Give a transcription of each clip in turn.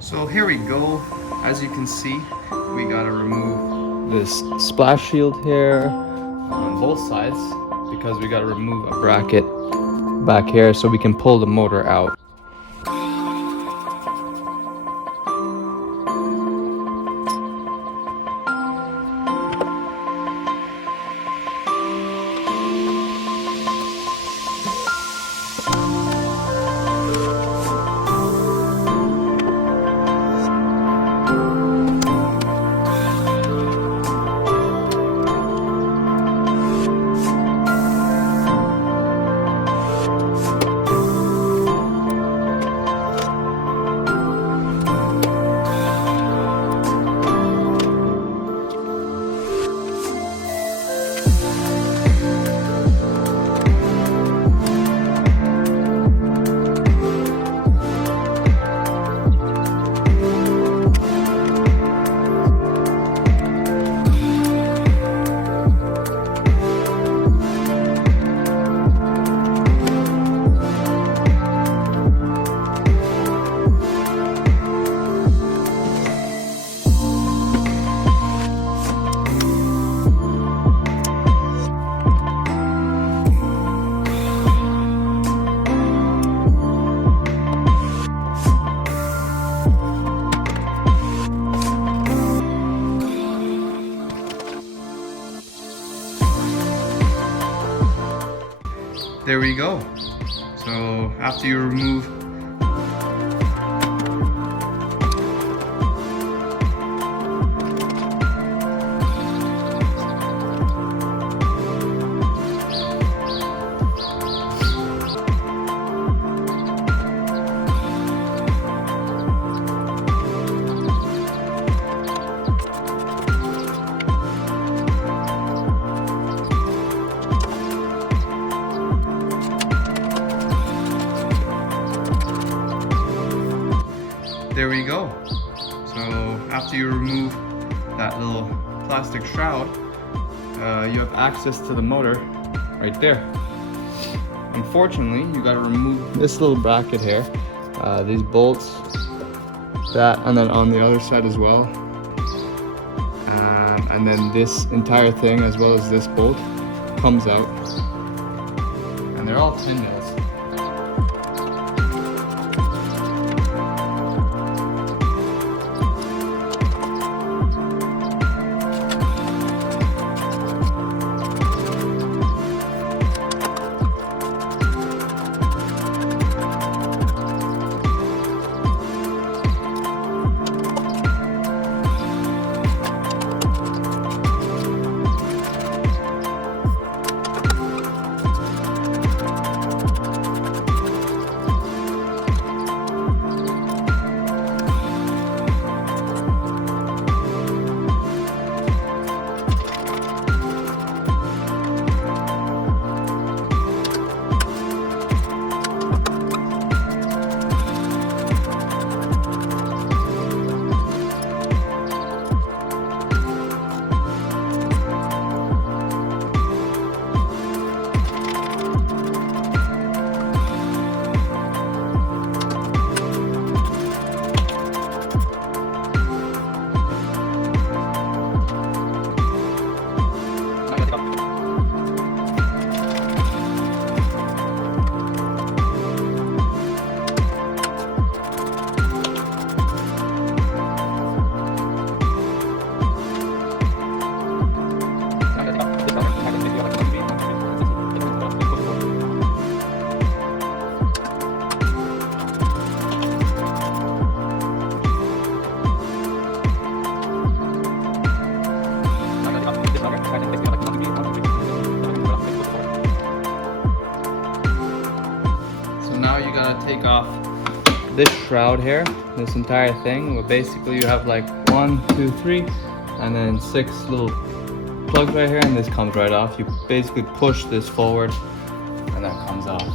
So here we go. As you can see, we gotta remove this splash shield here on both sides because we gotta remove a bracket back here so we can pull the motor out. There we go. So after you remove there we go. So after you remove that little plastic shroud, you have access to the motor right there. Unfortunately, you got to remove this little bracket here, these bolts, that, and then on the other side as well, and then this entire thing as well as this bolt comes out, and they're all 10 mils. Now you gotta take off this shroud here, this entire thing. Well, basically you have like 1, 2, 3, and then 6 little plugs right here, and this comes right off. You basically push this forward, and that comes off.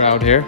shroud here.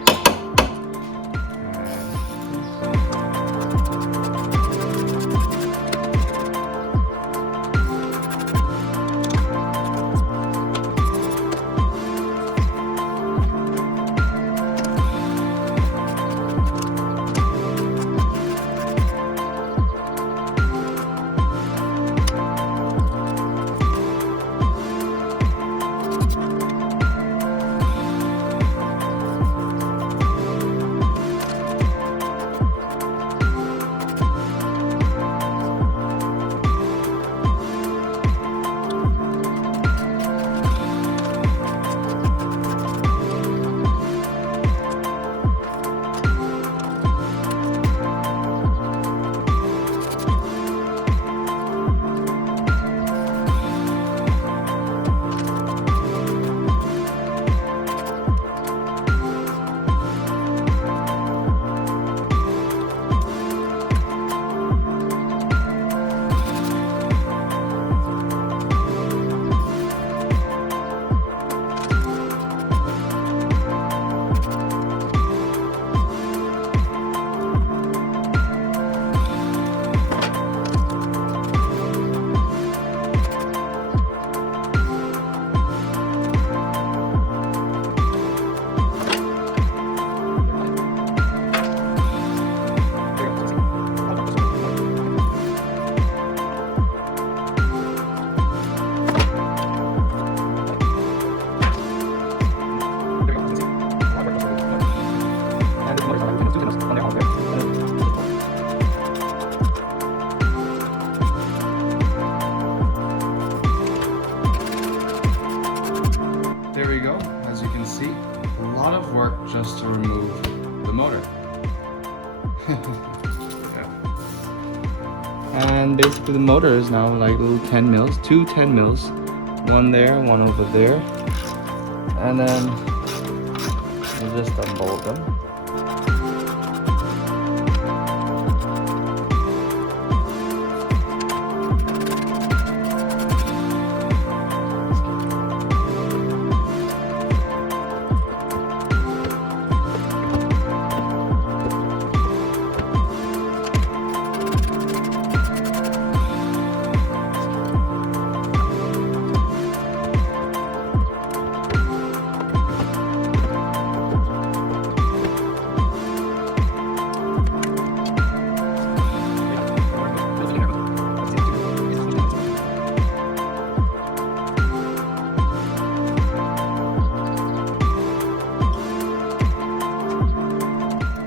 There we go. As you can see, a lot of work just to remove the motor. Yeah. And basically the motor is now like little 10 mils, two 10 mils, one there, one over there. And then you just unbolt them.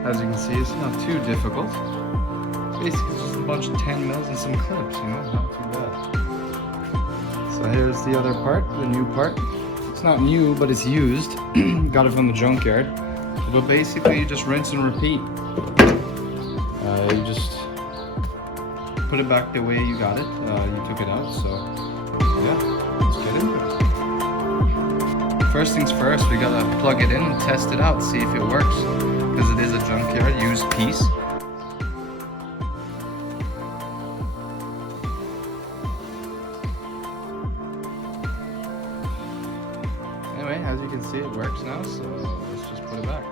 As you can see, it's not too difficult. Basically, it's just a bunch of 10 mils and some clips, you know, not too bad. So here's the other part, the new part. It's not new, but it's used. Got it from the junkyard. But basically, you just rinse and repeat. You just put it back the way you got it. You took it out, so yeah, let's get into it. First things first, we gotta plug it in and test it out, see if it works. Because it is a junkyard used piece. Anyway, as you can see, it works now, so let's just put it back.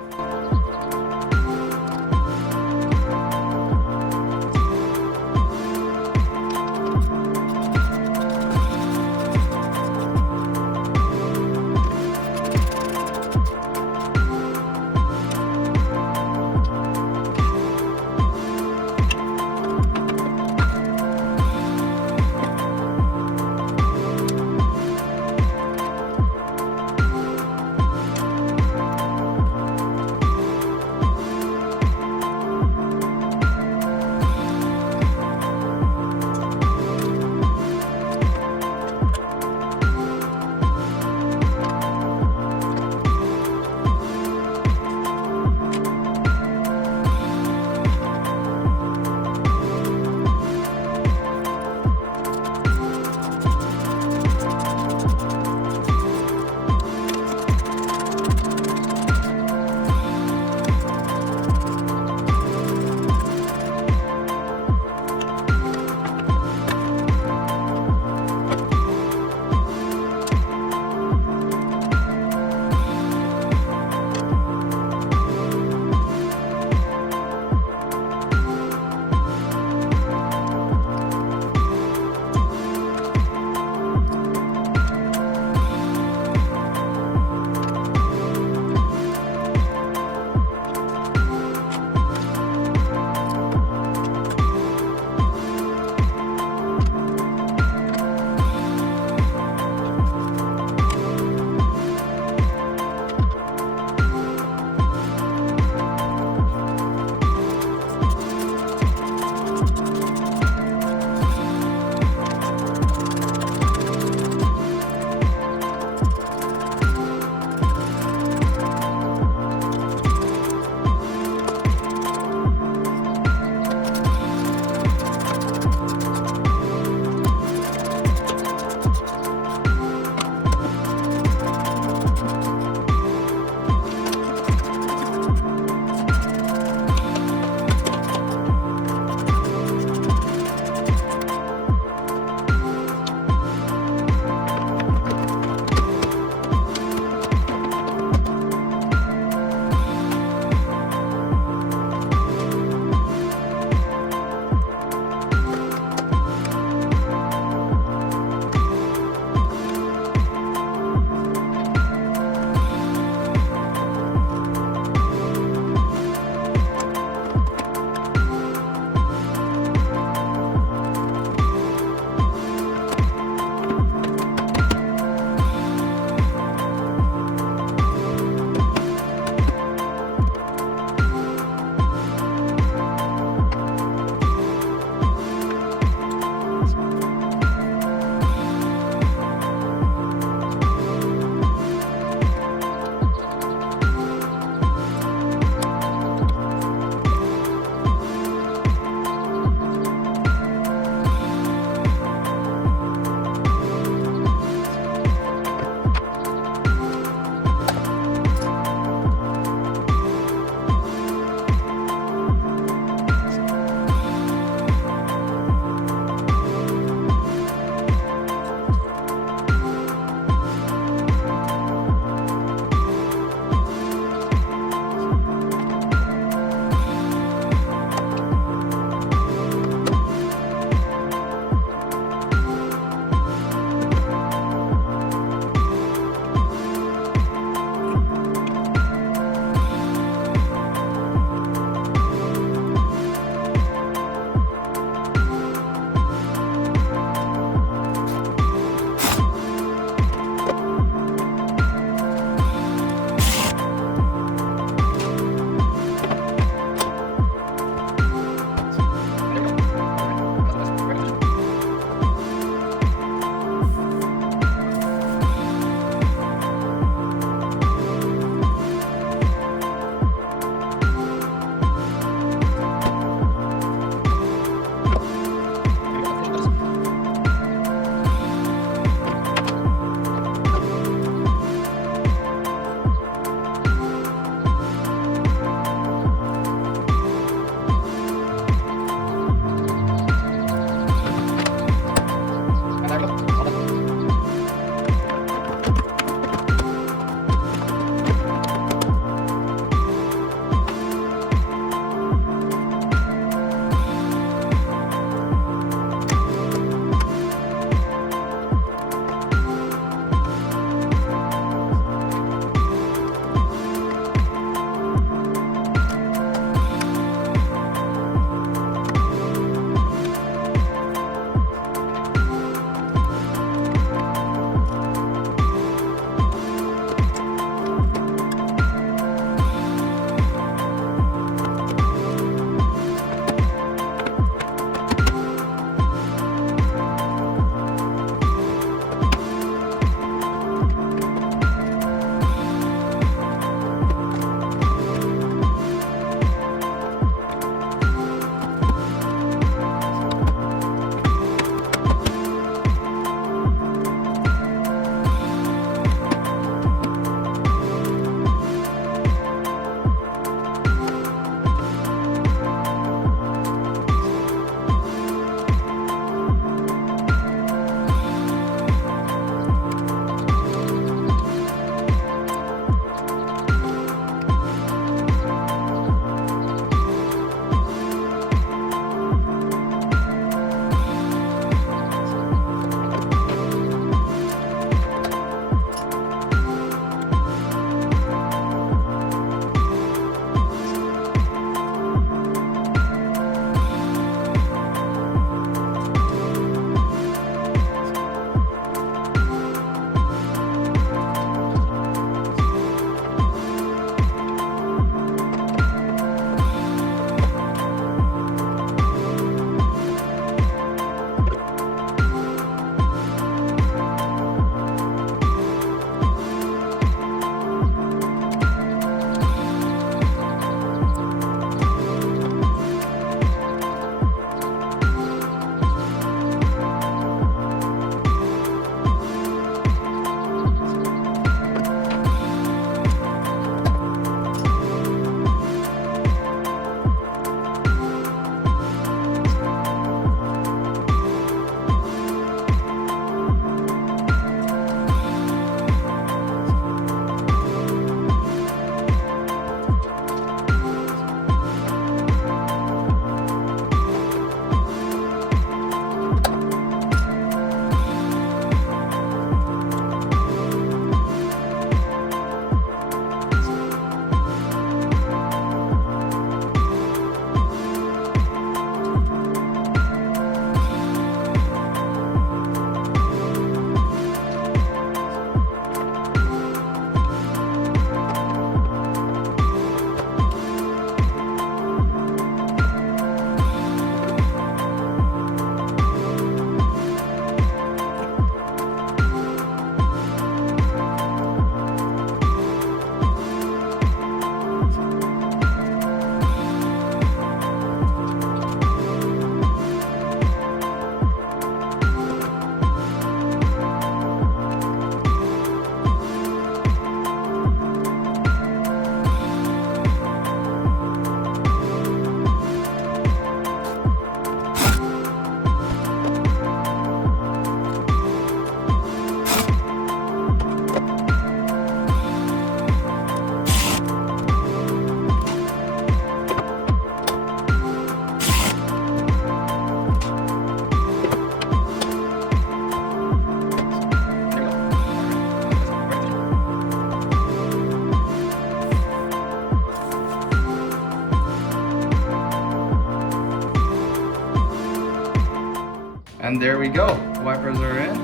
And there we go. Wipers are in.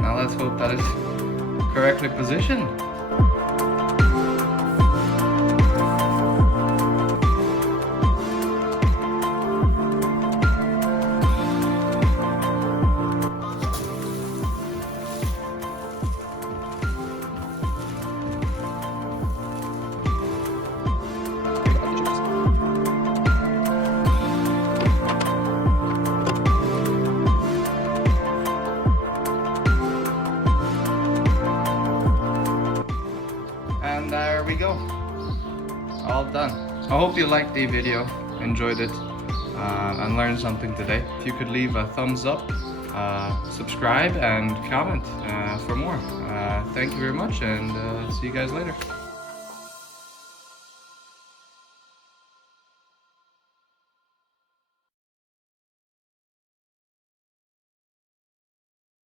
Now let's hope that it's correctly positioned. And there we go, all done. I hope you liked the video, enjoyed it, and learned something today. If you could leave a thumbs up, subscribe, and comment for more. Thank you very much, and see you guys later.